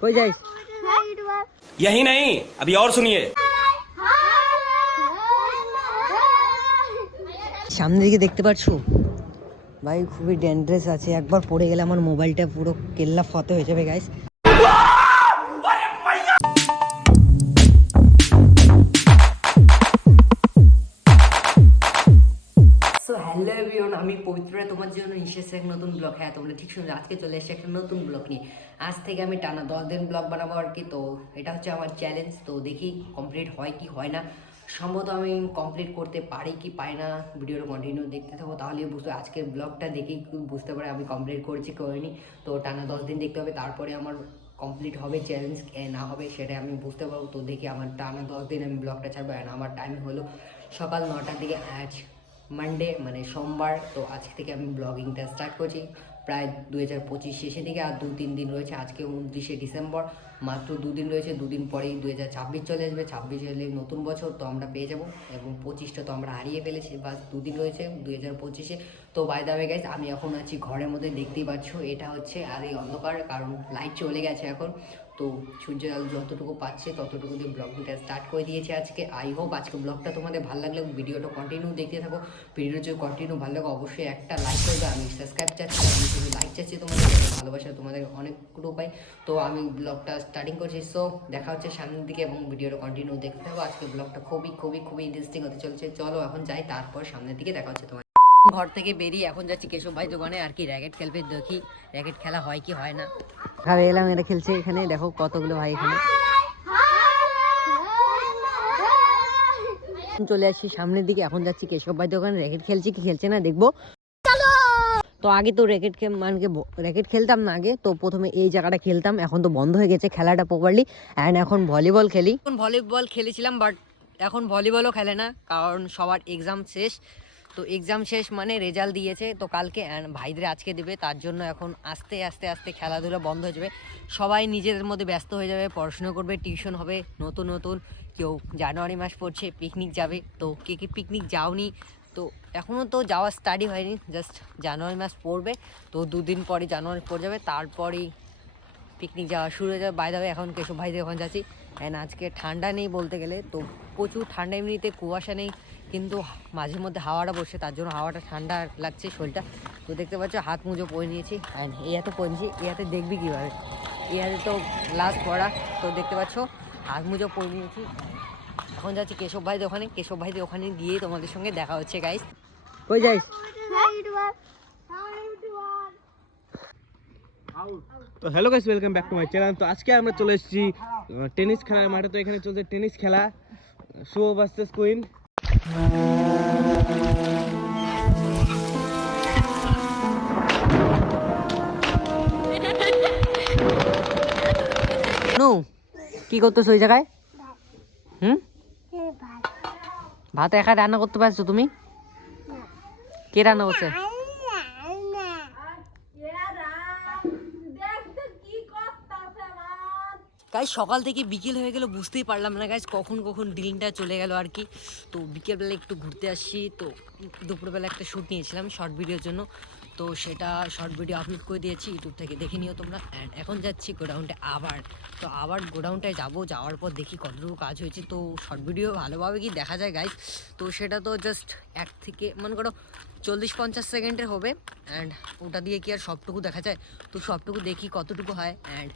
কই যাইস यही नहीं अभी और सुनिए সামনের দিকে দেখতে পাচ্ছ ভাই খুবই ডেঞ্জারাস আছে একবার পড়ে গেলে আমার মোবাইলটা পুরো কেল্লা ফতে হয়ে যাবে গাইস আমি পবিত্র তোমার জন্য এসেছে এক নতুন ব্লগ হ্যাঁ তোমরা ঠিক শুনছো আজকে চলে এসেছে একটা নতুন ব্লগ নিয়ে। আজ থেকে আমি টানা দশ দিন ব্লগ বানাবো আর কি, তো এটা হচ্ছে আমার চ্যালেঞ্জ তো দেখি কমপ্লিট হয় কি হয় না। সম্ভবত আমি কমপ্লিট করতে পারি কি পাই না ভিডিওটা কন্টিনিউ দেখতে থাকব তাহলে বুঝতে আজকের ব্লগটা দেখেই বুঝতে পারে আমি কমপ্লিট করেছি করিনি। তো টানা দশ দিন দেখতে হবে, তারপরে আমার কমপ্লিট হবে চ্যালেঞ্জ না হবে সেটা আমি বুঝতে পারব। তো দেখি আমার টানা দশ দিন আমি ব্লগটা ছাড়বো। আর আমার টাইম হলো সকাল নটার দিকে আজ। মানডে মানে সোমবার, তো আজকে থেকে আমি ব্লগিংটা স্টার্ট করছি। প্রায় দু হাজার পঁচিশ শেষের দিকে, আর দু তিন দিন রয়েছে, আজকে উনত্রিশে ডিসেম্বর, মাত্র দুদিন রয়েছে দুদিন পরেই দু হাজার ছাব্বিশ চলে আসবে। ছাব্বিশ এলে নতুন বছর, তো আমরা পেয়ে যাব, এবং পঁচিশটা তো আমরা হারিয়ে ফেলেছি, বাস দুদিন রয়েছে দু হাজার পঁচিশে। তো বাই দাবে গাইজ আমি এখন আছি ঘরের মধ্যে, দেখতেই পাচ্ছ, এটা হচ্ছে আর এই অন্ধকার, কারণ লাইট চলে গেছে এখন। তো সূর্যের আলো যতটুকু পাচ্ছে, ততটুকু দিয়ে ব্লগটা স্টার্ট করে দিয়েছে আজকে। আই হোপ আজকে ব্লগটা তোমাদের ভালো লাগলে ভিডিওটা কন্টিনিউ দেখতে থাকো। ভিডিওটা যদি কন্টিনিউ ভালো লাগে, অবশ্যই একটা লাইক করবে আমি সাবস্ক্রাইব চাচ্ছি, আমি শুধু লাইক চাচ্ছি তোমাদের ভালোবাসা তোমাদের অনেকগুলো পাই তো আমি ব্লগটা স্টার্টিং করছি। সো দেখা হচ্ছে সামনের দিকে এবং ভিডিওটা কন্টিনিউ দেখতে থাকো। আজকে ব্লগটা খুবই খুবই খুবই ইন্টারেস্টিং হতে চলছে। চলো এখন যাই, তারপর সামনের দিকে দেখা হচ্ছে তোমার ঘর থেকে বেরিয়ে এখন যাচ্ছি কেশব ভাই দোকানে আর কি র্যাকেট খেলবে দেখি র্যাকেট খেলা হয় কি হয় না। ভাবে এলাম এরা খেলছে এখানে দেখো কতগুলো ভাই এখানে। চলে আসছি সামনের দিকে এখন যাচ্ছি কেশব ভাই দোকানে র্যাকেট খেলছে কি খেলছে না দেখব। তো আগে তো র্যাকেট মানে র্যাকেট খেলতাম না আগে তো প্রথমে এই জায়গাটা খেলতাম এখন তো বন্ধ হয়ে গেছে খেলাটা প্রপারলি অ্যান্ড এখন ভলিবল খেলি। এখন ভলিবল খেলেছিলাম বাট এখন ভলিবলও খেলে না কারণ সবার এক্সাম শেষ। তো এক্সাম শেষ মানে রেজাল্ট দিয়েছে, তো কালকে ভাইদের আজকে দেবে, তার জন্য এখন আস্তে আস্তে আস্তে খেলাধুলা বন্ধ হয়ে যাবে। সবাই নিজেদের মধ্যে ব্যস্ত হয়ে যাবে, পড়াশুনো করবে টিউশন হবে, নতুন নতুন, কেউ জানুয়ারি মাস পড়ছে পিকনিক যাবে, তো কে কে পিকনিক যাওনি, তো এখনও তো যাওয়া স্টাডি হয়নি জাস্ট জানুয়ারি মাস পড়বে, তো দুদিন পরে জানুয়ারি পড়ে যাবে তারপরেই পিকনিক যাওয়া শুরু হয়ে যাবে। বাইরে এখন কেশব ভাইদের ওখানে যাচ্ছি অ্যান্ড আজকে ঠান্ডা নেই বলতে গেলে, তো প্রচুর ঠান্ডা, এমনিতে কুয়াশা নেই কিন্তু মাঝে মধ্যে হাওয়াটা বসে তার জন্য হাওয়াটা ঠান্ডা লাগছে শরীরটা। তো দেখতে পাচ্ছ হাত মুজো পরে নিয়েছি। অ্যান্ড এই হাতে পরেছি এই হাতে দেখবি কীভাবে? এই হাতে তো লাস্ট পড়া তো দেখতে পাচ্ছ হাত মুজো পরে নিয়েছি। এখন যাচ্ছি কেশব ভাইদের ওখানে। কেশব ভাইদের ওখানে গিয়ে তোমাদের সঙ্গে দেখা হচ্ছে গাইস কই যাইস তো hello guys welcome back to my channel তো আজকে আমরা চলে এসেছি টেনিস খেলার মাঠে। তো এখানে চলছে টেনিস খেলা। শো ভার্সেস কুইন নু কি করতেছো ওই জায়গায়? হুম? ভাত। একা রান্না করতে পারছ তুমি? কে রান্না করছে? গাইজ সকাল থেকে বিকেল হয়ে গেল, বুঝতেই পারলাম না গাইজ কখন কখন দিনটা চলে গেল আর কি। তো বিকেলবেলা একটু ঘুরতে আসছি, তো দুপুরবেলা একটা শ্যুট নিয়েছিলাম শর্ট ভিডিওর জন্য। তো সেটা শর্ট ভিডিও আপলোড করে দিয়েছি ইউটিউব থেকে দেখে নিও তোমরা। অ্যান্ড এখন যাচ্ছি গোডাউনটা আবার। তো আবার গোডাউনটায় যাব, যাওয়ার পর দেখি কতটুকু কাজ হয়েছে। তো শর্ট ভিডিও ভালোভাবে কি দেখা যায় গাইজ তো সেটা তো জাস্ট এক থেকে, মনে করো চল্লিশ পঞ্চাশ সেকেন্ডের হবে অ্যান্ড ওটা দিয়ে কি আর সবটুকু দেখা যায়? তো সবটুকু দেখি কতটুকু হয় অ্যান্ড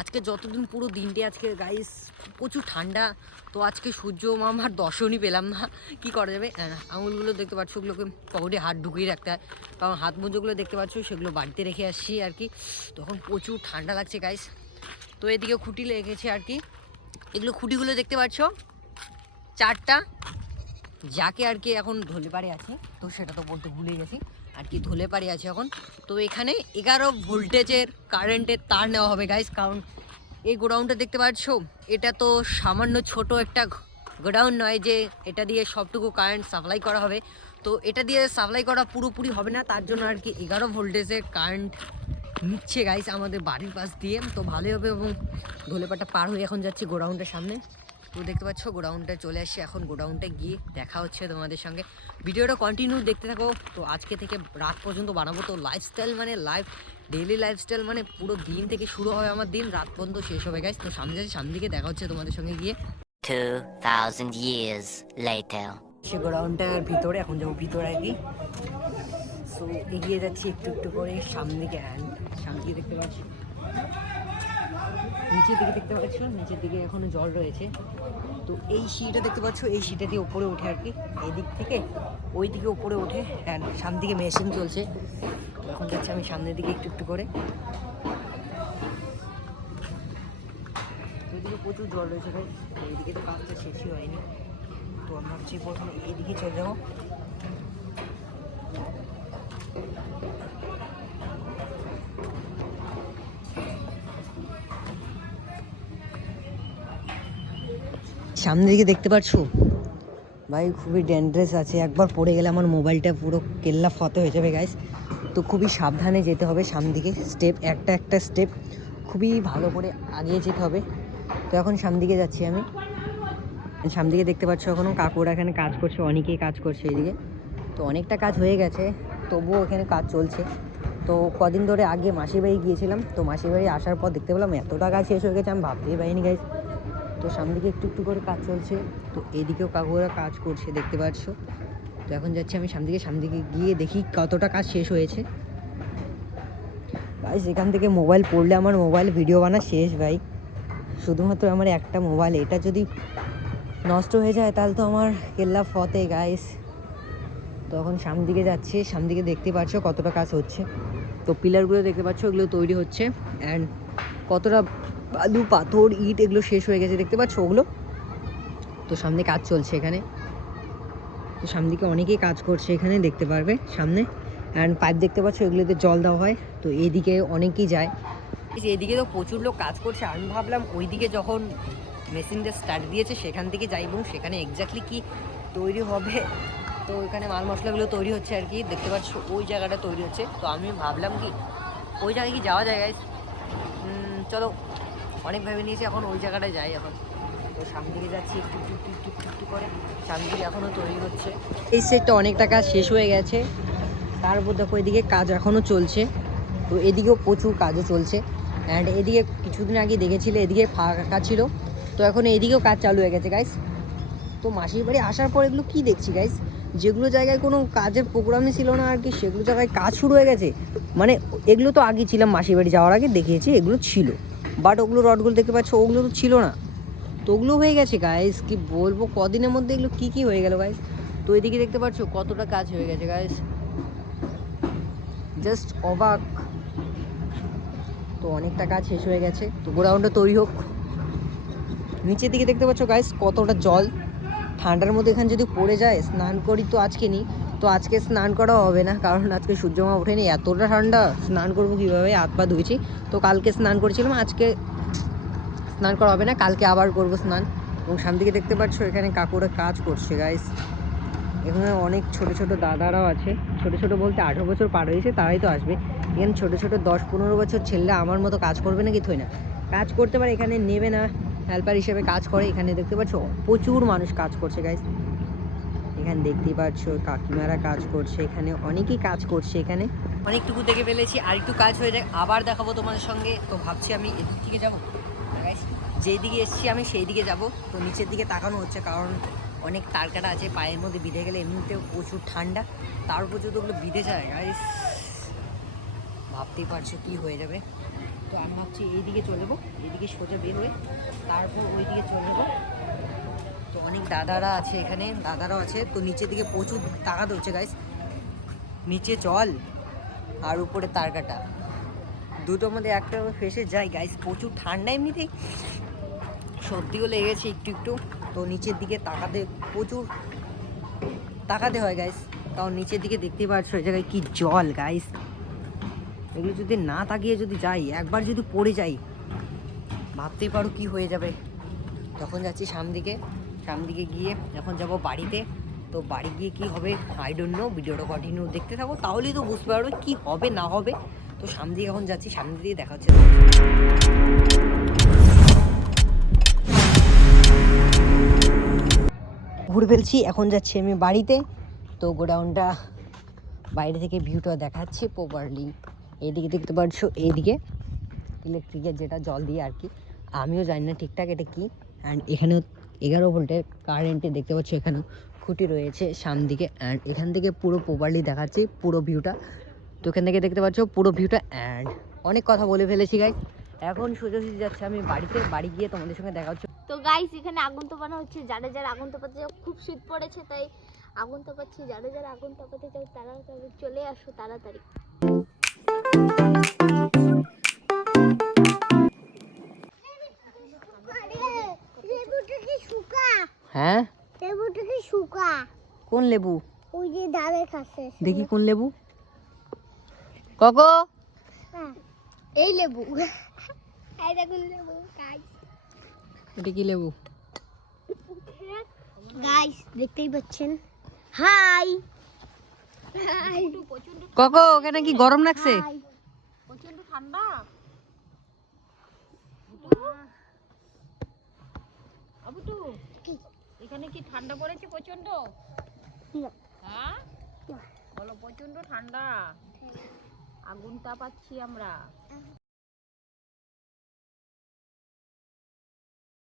আজকে যতদিন পুরো দিনটি আজকে গাইস প্রচুর ঠান্ডা, তো আজকে সূর্য মামার দর্শনই পেলাম না, কি করা যাবে? আঙুলগুলো দেখতে পাচ্ছ, ওগুলোকে পকেটে হাত ঢুকিয়ে রাখতে হয়, কারণ হাত মোজোগুলো দেখতে পাচ্ছ, সেগুলো বাড়িতে রেখে আসছি আর কি। তখন প্রচুর ঠান্ডা লাগছে গাইস তো এদিকে খুঁটি লেগেছে আর কি। এগুলো খুঁটিগুলো দেখতে পাচ্ছ? চারটা যাকে আর কি এখন ধলে পারে আছে, তো সেটা তো বলতে ভুলে গেছি। আর কি ধলে পারে আছে এখন। তো এখানে এগারো ভোল্টেজের কারেন্টের তার নেওয়া হবে গাইস কারণ এই গোডাউনটা দেখতে পাচ্ছ, এটা তো সামান্য ছোট একটা গোডাউন নয় যে এটা দিয়ে সবটুকু কারেন্ট সাপ্লাই করা হবে। তো এটা দিয়ে সাপ্লাই করা পুরোপুরি হবে না, তার জন্য আর কি এগারো ভোল্টেজের কারেন্ট নিচ্ছে গাইস আমাদের বাড়ির পাশ দিয়ে। তো ভালোই হবে এবং ধলেপাটা পার হয়ে এখন যাচ্ছি গোডাউনটার সামনে। তো দেখতে পাচ্ছ গোডাউনটা চলে আসছে। এখন গোডাউনটা গিয়ে দেখা হচ্ছে তোমাদের সঙ্গে। ভিডিওটা কন্টিনিউ দেখতে থাকো। তো আজকে থেকে রাত পর্যন্ত বানাবো। তো লাইফস্টাইল মানে লাইফ ডেইলি লাইফস্টাইল মানে পুরো দিন থেকে শুরু হবে আমার দিন। রাত পর্যন্ত শেষ হবে গাইস তো সামনে যাচ্ছি সামনে দিকে দেখা হচ্ছে তোমাদের সঙ্গে গিয়ে। 2,000 years later. সে গোডাউনটার ভিতরে এখন যাব ভিতরে আর কি। সো এগিয়ে যাচ্ছি একটু একটু করে সামনে দিকে হ্যান্ড সামনে দেখতে পাচ্ছি। নিচের দিকে দেখতে পাচ্ছ নিচের দিকে এখনও জল রয়েছে। তো এই সিঁড়িটা দেখতে পাচ্ছ, এই সিঁড়িটা দিয়ে উপরে ওঠে আর কি এই দিক থেকে ওই দিকে উপরে ওঠে অ্যান্ড সামনে দিকে মেশিন চলছে। এখন যাচ্ছি আমি সামনের দিকে একটু একটু করে। ওইদিকে প্রচুর জল রয়েছে ভাই এইদিকে তো কাজটা শেষই হয়নি। তো আমরা হচ্ছে প্রথমে এইদিকে চলে যাব। সামনের দিকে দেখতে পাচ্ছ ভাই, খুবই ডেঞ্জারাস আছে। একবার পড়ে গেলে আমার মোবাইলটা পুরো কেল্লা ফতে হয়ে যাবে গাইস তো খুবই সাবধানে যেতে হবে সামনের দিকে স্টেপ একটা একটা স্টেপ খুবই ভালো করে আগিয়ে যেতে হবে। তো এখন সামনের দিকে যাচ্ছি আমি। সামনে দিকে দেখতে পাচ্ছ এখনও কাকুরা এখানে কাজ করছে, অনেকেই কাজ করছে এইদিকে তো অনেকটা কাজ হয়ে গেছে, তবুও এখানে কাজ চলছে। তো কদিন ধরে আগে মাসির বাড়ি গিয়েছিলাম। তো মাসির বাড়ি আসার পর দেখতে পেলাম এতটা কাজ শেষ হয়ে গেছে, আমি ভাবতেই পারিনি গাইজ তো সামনে দিকে একটু একটু করে কাজ চলছে। তো এদিকেও কাকুরা কাজ করছে, দেখতে পাচ্ছ। তো এখন যাচ্ছি আমি সামনে দিকে সামনে দিকে গিয়ে দেখি কতটা কাজ শেষ হয়েছে। ভাই সেখান থেকে মোবাইল পড়লে আমার মোবাইল ভিডিও বানা শেষ, ভাই। শুধুমাত্র আমার একটা মোবাইল, এটা যদি নষ্ট হয়ে যায় তাহলে তো আমার কেল্লা ফতে গাইস তো এখন সামনের দিকে যাচ্ছি সামনের দিকে দেখতে পাচ্ছ কতটা কাজ হচ্ছে। তো পিলারগুলো দেখতে পাচ্ছ, ওগুলো তৈরি হচ্ছে। অ্যান্ড কতটা বালু পাথর, ইট এগুলো শেষ হয়ে গেছে, দেখতে পাচ্ছ ওগুলো? তো সামনে কাজ চলছে এখানে। তো সামনে অনেকেই কাজ করছে এখানে, দেখতে পারবে সামনে। অ্যান্ড পাইপ দেখতে পাচ্ছ, এগুলোতে জল দেওয়া হয়। তো এদিকে অনেকেই যায়। এদিকে তো প্রচুর লোক কাজ করছে, আমি ভাবলাম ওইদিকে যখন মেশিনটা স্টার্ট দিয়েছে, সেখান থেকে যাই এবং সেখানে এক্স্যাক্টলি কি তৈরি হবে। তো ওইখানে মাল মশলাগুলো তৈরি হচ্ছে আর কি, দেখতে পাচ্ছ ওই জায়গাটা তৈরি হচ্ছে। তো আমি ভাবলাম কি, ওই জায়গায় কি যাওয়া যায় চলো অনেক ভেবে নিয়েছি এখন ওই জায়গাটায় যাই এখন। তো সামনে দিকে যাচ্ছি একটু একটু একটু একটু একটু একটু করে। সামনে দিকে এখনও তৈরি হচ্ছে। এই সেটটা অনেকটা কাজ শেষ হয়ে গেছে। তারপর দেখো এদিকে কাজ এখনও চলছে। তো এদিকেও প্রচুর কাজও চলছে। অ্যান্ড এদিকে কিছুদিন আগে দেখেছিলে, এদিকে ফাঁকা ছিল। তো এখন এদিকেও কাজ চালু হয়ে গেছে গাইস তো মাসির বাড়ি আসার পর এগুলো কী দেখছি গাইস যেগুলো জায়গায় কোনো কাজের প্রোগ্রামই ছিল না আর কি, সেগুলো জায়গায় কাজ শুরু হয়ে গেছে? মানে এগুলো তো আগে ছিলাম মাসির বাড়ি যাওয়ার আগে দেখিয়েছি, এগুলো ছিল। বাট ওগুলো রডগুলো দেখতে পাচ্ছ, ওগুলো তো ছিল না। তো ওগুলো হয়ে গেছে গাইস কি বলব, কদিনের মধ্যে এগুলো কী কী হয়ে গেল গাইস তো এদিকে দেখতে পাচ্ছ, কতটা কাজ হয়ে গেছে গাইস জাস্ট অবাক। তো অনেকটা কাজ শেষ হয়ে গেছে। তো গোডাউনটা তৈরি হোক। নিচের দিকে দেখতে পাচ্ছ গাইস কতটা জল। ঠান্ডার মধ্যে এখানে যদি পড়ে যায়, স্নান করি তো আজকে নি তো আজকে স্নান করা হবে না, কারণ আজকে সূর্যমা ওঠেনি। এতটা ঠান্ডা, স্নান করব কীভাবে? হাত পা ধুয়েছি। তো কালকে স্নান করেছিলাম, আজকে স্নান করা হবে না, কালকে আবার করব স্নান। এবং সামনে দিকে দেখতে পাচ্ছ, এখানে কাকুরা কাজ করছে গাইস এখানে অনেক ছোট ছোট দাদারাও আছে। ছোট ছোট বলতে আঠেরো বছর পার হয়েছে, তারাই তো আসবে। এখানে ছোট ছোট দশ পনেরো বছর ছেলেরা আমার মতো কাজ করবে না কি থই না। কাজ করতে পারে, এখানে নেবে না। হেল্পার হিসেবে কাজ করে। এখানে দেখতে পাচ্ছ, প্রচুর মানুষ কাজ করছে গাইস এখানে দেখতেই পাচ্ছ, কাকিমারা কাজ করছে, এখানে অনেকেই কাজ করছে এখানে। অনেকটুকু দেখে ফেলেছি আর একটু কাজ হয়ে যায় আবার দেখাবো তোমাদের সঙ্গে। তো ভাবছি আমি এদিক থেকে যাব। গাইস যেই দিকে এসেছি আমি সেই দিকে যাব। তো নিচের দিকে তাকানো হচ্ছে, কারণ অনেক তার কাটা আছে, পায়ের মধ্যে বিঁধে গেলে এমনিতেও প্রচুর ঠান্ডা। তার উপর যদি ওগুলো বিঁধে যায় গাইস ভাবতেই পারছ কি হয়ে যাবে। তো আমি ভাবছি এইদিকে চলে যাব এইদিকে সোজা বের হয়ে তারপর ওই দিকে চলে যাব। তো অনেক দাদারা আছে এখানে, দাদারাও আছে। তো নিচের দিকে প্রচুর টাকা ধরছে গাইস নিচে জল আর উপরে তারকাটা। দুটোর মধ্যে একটা ফেসে যায় গাইস প্রচুর ঠান্ডা এমনিতেই। সর্দিও লেগেছে একটু একটু। তো নিচের দিকে তাকাতে প্রচুর তাকাতে হয় গাইস কারণ নিচের দিকে দেখতে পাচ্ছ এই জায়গায় কি জল গাইস এগুলো যদি না তাকিয়ে যদি যাই, একবার যদি পড়ে যাই, ভাবতেই পারো কি হয়ে যাবে। তখন যাচ্ছি সামদিকে সামদিকে গিয়ে এখন যাব বাড়িতে, তো বাড়ি গিয়ে কি হবে? আই ডোন্ট নো ভিডিওটা কন্টিনিউ দেখতে থাকো, তাহলেই তো বুঝতে পারবে কি হবে, না হবে। তো সামনে দিকে এখন যাচ্ছি সামনে দিয়ে দেখা হচ্ছে। ঘুরে ফেলছি, এখন যাচ্ছি আমি বাড়িতে। তো গোডাউনটা বাইরে থেকে ভিউটা দেখাচ্ছি প্রপারলি এইদিকে দেখতে পাচ্ছ এইদিকে ইলেকট্রিকের যেটা জল দিয়ে আর কি। আমিও জানি না ঠিকঠাক এটা কি। অ্যান্ড এখানেও এগারো ভোল্টের কারেন্টে দেখতে পাচ্ছ এখানেও খুঁটি রয়েছে সামনে দিকে অ্যান্ড এখান থেকে পুরো প্রপারলি দেখাচ্ছি পুরো ভিউটা তো এখান থেকে দেখতে পাচ্ছ পুরো ভিউটা অ্যান্ড অনেক কথা বলে ফেলেছি গাই এখন সোজাসুজি যাচ্ছে আমি বাড়িতে, বাড়ি গিয়ে তোমাদের সঙ্গে দেখা হচ্ছে। তো গাইস এখানে আগুন তোপানো হচ্ছে। যারা যারা আগুন তোপাতে চাও খুব শীত পড়েছে, তাই আগুন তোপাচ্ছি যারা যারা আগুন তোপাতে চাও তারা চলে আসো, তাড়াতাড়ি। হ্যাঁ? লেবুটা কি শুকা কোন লেবু? ওই যে ডালের কাছে দেখি কোন লেবু। ককো? এই লেবু। এই দেখুন লেবু গাইস এটা কি লেবু? গাইস দেখতেই পাচ্ছেন। হাই ককো ওখানে কি গরম লাগছে? প্রচণ্ড ঠান্ডা। আবুটু এখানে কি ঠান্ডা পড়েছে প্রচণ্ড হ্যাঁ? বলো প্রচণ্ড ঠান্ডা। আগুন তাপাচ্ছি আমরা।